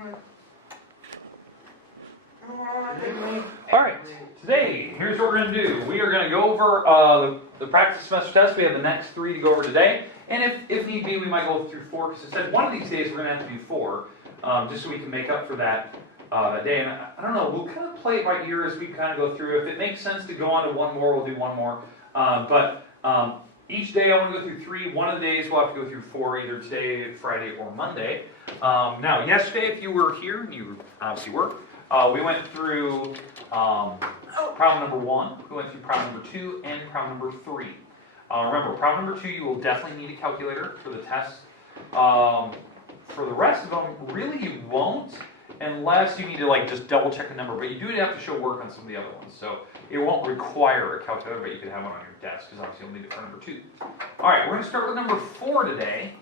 All right, today, here's what we're going to do. We are going to go over the practice semester test. We have the next 3 to go over today. And if need be, we might go through 4, because it said one of these days we're going to have to do 4, just so we can make up for that day. And I don't know, we'll kind of play it by ear as we kind of go through. If it makes sense to go on to 1 more, we'll do 1 more. But each day I want to go through 3. One of the days we'll have to go through 4, either today, Friday, or Monday. Now, yesterday, if you were here, and you obviously were, we went through problem number 1, we went through problem number 2, and problem number 3. Remember, problem number 2, you will definitely need a calculator for the test. For the rest of them, really you won't, unless you need to like just double check the number, but you do have to show work on some of the other ones. So it won't require a calculator, but you can have one on your desk, because obviously you'll need it for number 2. All right, we're going to start with number 4 today,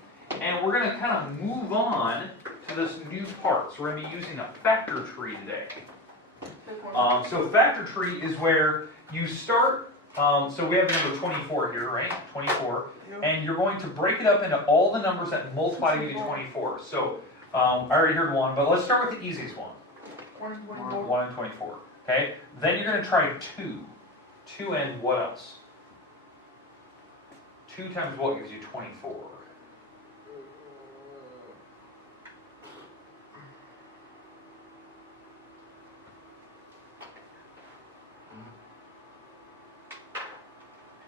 and we're going to kind of move on to this new part. So we're going to be using a factor tree today. So factor tree is where you start, so we have the number 24 here, right? 24. And you're going to break it up into all the numbers that multiply to give you 24. So I already heard 1, but let's start with the easiest one. 1 and 24. Okay? Then you're going to try 2. 2 and what else? 2 times what gives you 24?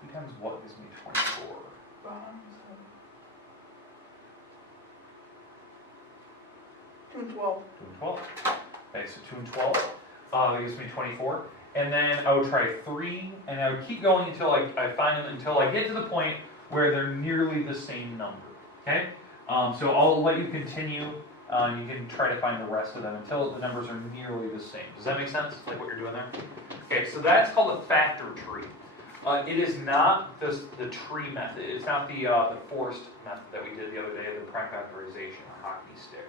2 times what gives me 24? 2 and 12. 2 and 12. Okay, so 2 and 12 that gives me 24. And then I would try 3, and I would keep going until I find them, until I get to the point where they're nearly the same number. Okay? So I'll let you continue. You can try to find the rest of them until the numbers are nearly the same. Does that make sense? Like what you're doing there? Okay, so that's called a factor tree. It is not the tree method. It's not the forest method that we did the other day, the prime factorization hockey stick.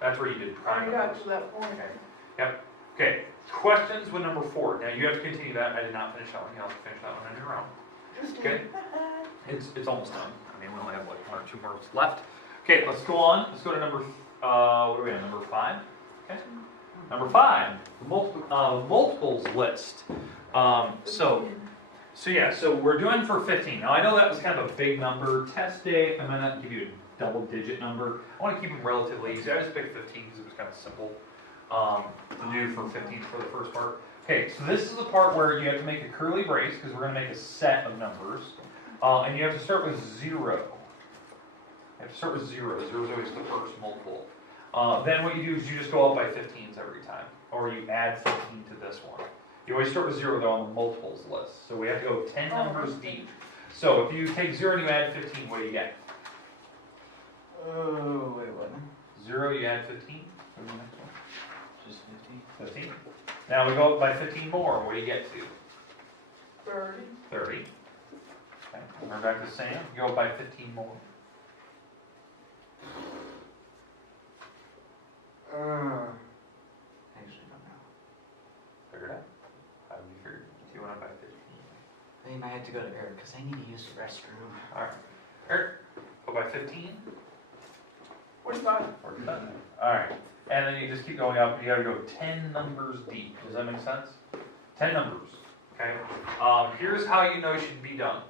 That's where you did prime. I got to that point. Okay. Yep. Okay. Questions with number 4. Now you have to continue that. I did not finish that one. You have to finish that one on your own. Okay. It's almost done. I mean, we only have like 1 or 2 more left. Okay, let's go on. Let's go to number. What are we on? Number 5. Okay. Number 5. Multiples list. So we're doing for 15. Now I know that was kind of a big number. Test day, I might not give you a double-digit number. I want to keep them relatively easy. I just picked 15 because it was kind of simple to do for 15 for the first part. Okay, so this is the part where you have to make a curly brace because we're going to make a set of numbers. And you have to start with 0. You have to start with 0. 0 is always the first multiple. Then what you do is you just go up by 15s every time. Or you add 15 to this one. You always start with 0 though on the multiples list. So we have to go 10 numbers deep. So if you take 0 and you add 15, what do you get? Oh, wait, what? 0, you add 15. Just 50? 15. Now we go up by 15 more. What do you get to? 30. 30. Okay. We're back to the same. You go up by 15 more. Actually, don't know. Figure it out. How do you figure? You went up by 15. I think I might have to go to Eric because I need to use the restroom. Alright. Eric, go by 15. 45. Or 10. Alright. And then you just keep going up. You gotta go 10 numbers deep. Does that make sense? 10 numbers. Okay? Here's how you know it should be done.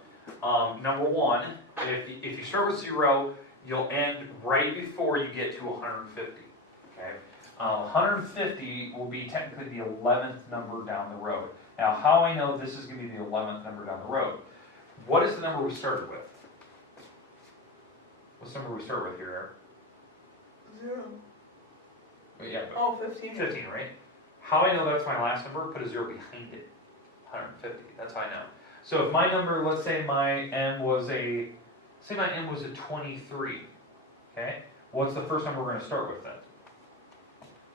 Number 1, if you start with 0, you'll end right before you get to 150. Okay? 150 will be technically the 11th number down the road. Now, how I know this is going to be the 11th number down the road? What is the number we started with? What's the number we started with here, Eric? 0. Yeah, but Oh, 15. 15, right? How I know that's my last number? Put a 0 behind it. 150. That's how I know. So if my number, let's say my M was a 23. Okay? What's the first number we're going to start with then?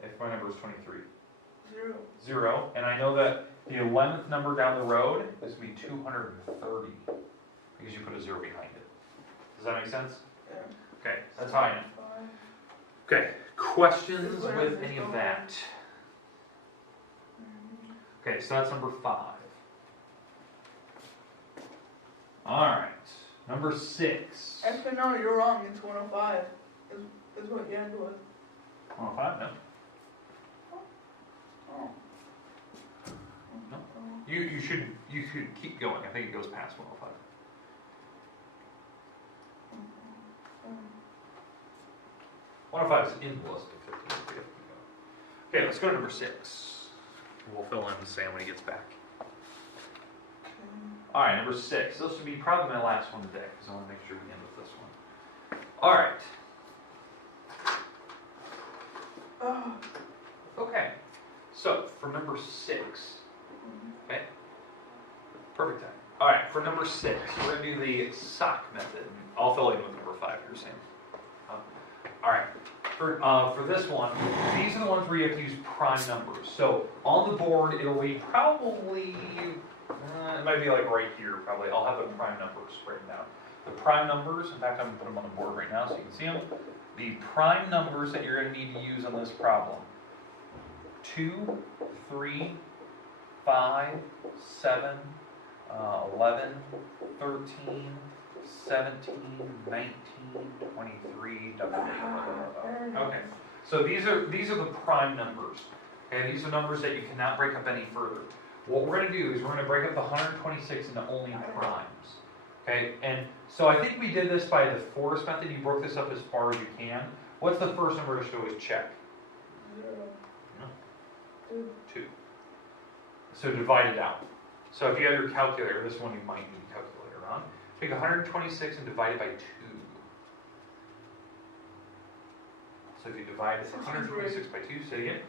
If my number is 23. 0. 0. And I know that the 11th number down the road is going to be 230 because you put a 0 behind it. Does that make sense? Yeah. Okay, that's how I know. 5. Okay, questions with any of that? Okay, so that's number 5. Alright, number 6. Actually, no, you're wrong. It's 105. Is what you ended with. 105? No. should keep going. I think it goes past 105. Mm. 105 is in the list of 15. Okay, let's go to number 6. We'll fill in Sam when he gets back. Okay. All right, number 6. This should be probably my last one today because I want to make sure we end with this one. All right. Oh. Okay. So for number 6. Okay. Perfect time. All right, for number 6, we're going to do the sock method. I'll fill in with number 5 here, Sam. All right. For this one, these are the ones where you have to use prime numbers. So on the board, it'll be probably, it might be like right here probably. I'll have the prime numbers written down. The prime numbers, in fact, I'm going to put them on the board right now so you can see them. The prime numbers that you're going to need to use on this problem. 2, 3, 5, 7, 11, 13, 17, 19, 23, Okay, so these are the prime numbers. Okay, these are numbers that you cannot break up any further. What we're going to do is we're going to break up the 126 into only primes. Okay, and so I think we did this by the forest method. You broke this up as far as you can. What's the first number I should always check? 0. No. 2. 2. So divide it out. So if you have your calculator, this one you might need a calculator on. Take 126 and divide it by 2. So if you divide 126 by 2, say again.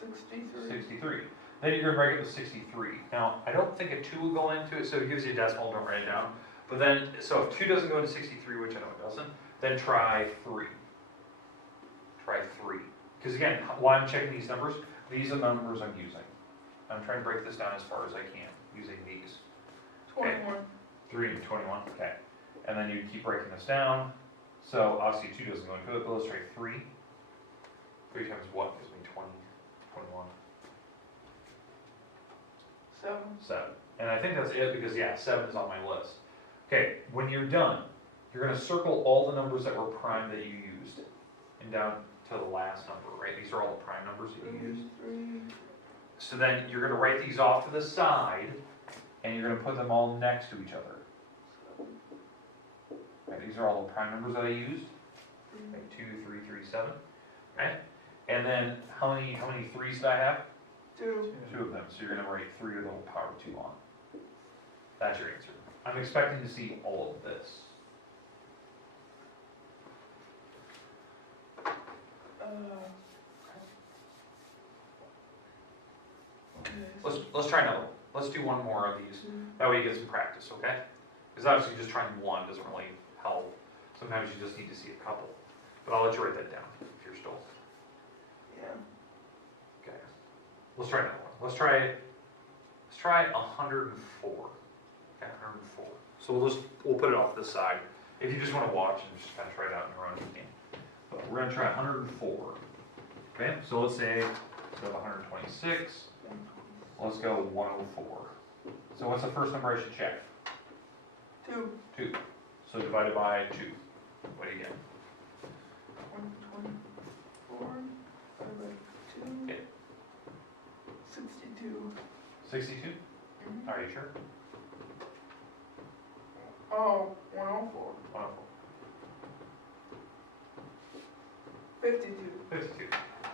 63. 63. Then you're going to break it with 63. Now, I don't think a 2 will go into it, so it gives you a decimal, don't write it down. But then, so if 2 doesn't go into 63, which I know it doesn't, then try 3. Try 3. Because again, why I'm checking these numbers, these are the numbers I'm using. I'm trying to break this down as far as I can, using these. 21. 3 and 21, okay. And then you keep breaking this down. So obviously 2 doesn't go into it, but let's try 3. 3 times what gives me 20, 21, 7. 7. And I think that's it because, yeah, 7 is on my list. Okay, when you're done, you're going to circle all the numbers that were prime that you used and down to the last number, right? These are all the prime numbers that you used. 3. So then you're going to write these off to the side and you're going to put them all next to each other. Right, these are all the prime numbers that I used. Like 2, 3, 3, 7. Right? And then how many 3s did I have? 2. 2 of them. So you're going to write 3 with a little power 2 on. That's your answer. I'm expecting to see all of this. Okay. Let's try another one. Let's do one more of these. That way you get some practice, okay? Because obviously just trying one doesn't really help. Sometimes you just need to see a couple. But I'll let you write that down if you're still. Yeah. Okay. Let's try another one. Let's try 104. Okay, 104. So we'll put it off to the side. If you just want to watch and just kind of try it out in your own game. But we're going to try 104. Okay, so let's say instead of 126, let's go 104. So what's the first number I should check? 2. 2. So divided by 2. What do you get? 124. Divided by 2. Okay. 62. 62? Are you sure? Oh, 104. 104. 52. 52.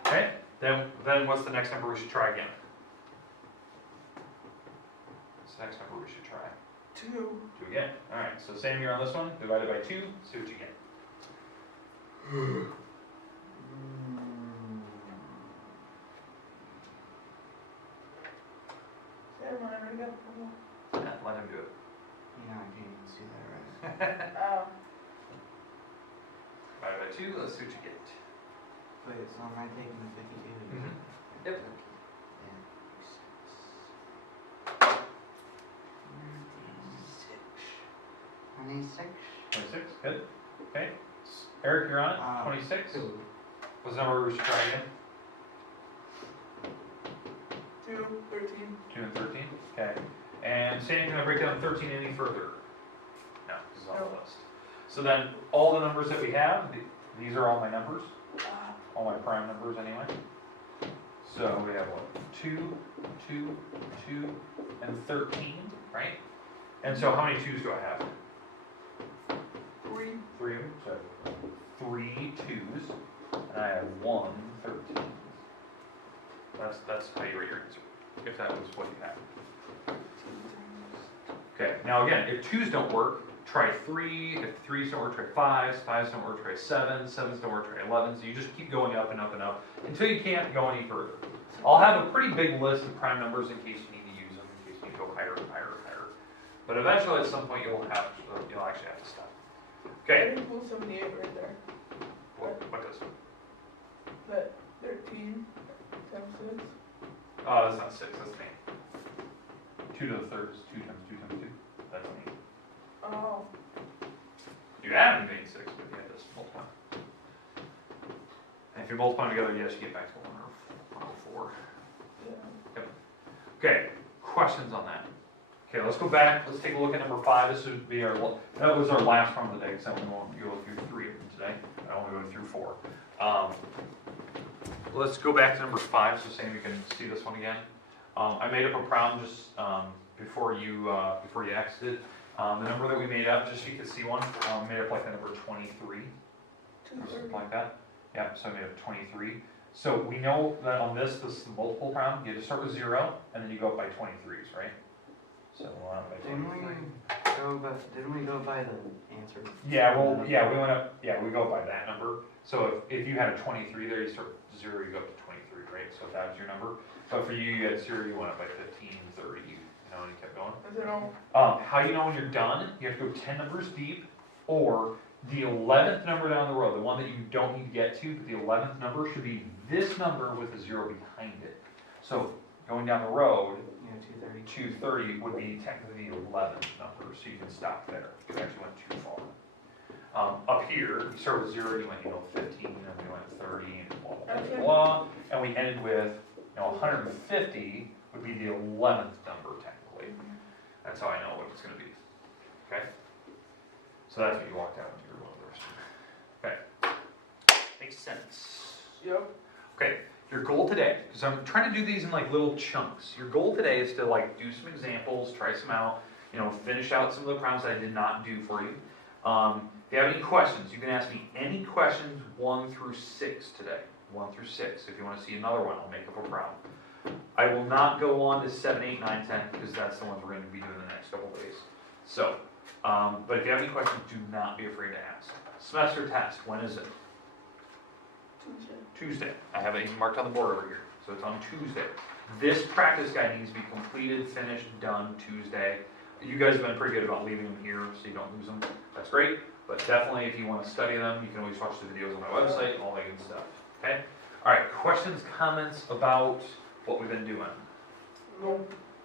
Okay, then what's the next number we should try again? What's the next number we should try? 2. 2 again. Alright, so same here on this one, divided by 2, see what you get. Sam, I already got the Yeah, let him do it. You know, I can't even see that right. Oh. Divided by 2, let's see what you get. Wait, so am I taking the 52? Mhm. Yep. Yeah. 26. 26, good. Okay. Eric, you're on it. 26. 2. What's the number we should try again? 2. 13. 2 and 13. Okay. And Sandy, can I break down 13 any further? No, this is on the list. So then, all the numbers that we have, these are all my numbers. All my prime numbers anyway. So we have what, 2, 2, 2, and 13, right? And so how many 2s do I have? 3. 3 of them, so 3 2s, and I have 1 13. That's how you rate your answer, if that was what you had. Okay, now again, if 2s don't work, try 3, if 3s don't work, try 5s, 5s don't work, try 7s, 7s don't work, try 11s, so you just keep going up and up and up, until you can't go any further. I'll have a pretty big list of prime numbers in case you need to use them, in case you need to go higher, higher, higher. But eventually, at some point, you'll actually have to stop. Okay, I didn't pull 78 right there. what does? That 13 times 6. Oh, that's not 6, that's an 8. 2 to the third is 2 times 2 times 2, that's an 8. Oh. You haven't made 6, but you had to multiply. And if you multiply them together, yes, you get back to 1 or 4. Yeah. Okay, questions on that? Okay, let's go back, let's take a look at number 5. This would be that was our last one of the day, because I only want to go through 3 of them today. I only go through 4. Let's go back to number 5, so Sam, you can see this one again. I made up a problem just before you exited. The number that we made up, just so you could see one, made up like the number 23, or something like that. Yeah, so I made up 23. So we know that on this is the multiple problem. You just start with 0, and then you go up by 23s, right? So by Didn't 23. we go by the answer? Yeah, well, yeah, we went up, yeah, we go by that number. So if you had a 23 there, you start with 0, you go up to 23, right? So if that was your number. But for you, you had 0, you went up by 15, 30, and you kept going. Is it all? How you know when you're done, you have to go 10 numbers deep, or the 11th number down the road, the one that you don't need to get to, but the 11th number should be this number with a 0 behind it. So going down the road, Yeah, 230. 230 would be technically the 11th number, so you can stop there. You actually went too far. Up here, you start with 0, you went 15, and we went 30, and blah, blah, blah, blah, and we ended with 150 would be the 11th number technically. That's how I know what it's going to be. Okay? So that's what you walked out when you were one of the rest of them. Okay. Makes sense. Yep. Okay, your goal today, because I'm trying to do these in like little chunks. Your goal today is to like do some examples, try some out, finish out some of the problems that I did not do for you. If you have any questions, you can ask me any questions 1 through 6 today. 1 through 6. If you want to see another one, I'll make up a problem. I will not go on to 7, 8, 9, 10, because that's the ones we're going to be doing the next couple of days. So, but if you have any questions, do not be afraid to ask. Semester test, when is it? Tuesday. I have it marked on the board over here. So it's on Tuesday. This practice guide needs to be completed, finished, done Tuesday. You guys have been pretty good about leaving them here so you don't lose them. That's great. But definitely if you want to study them, you can always watch the videos on my website and all that good stuff. Okay? Alright, questions, comments about what we've been doing? No.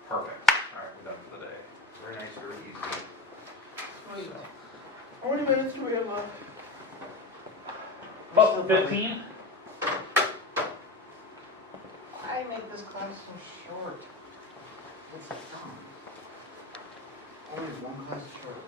Perfect. Alright, we're done for the day. Very nice, very easy. Sweet. So, How many minutes do we have left? about 15? Why make this class so short? What's it from? Always one class short.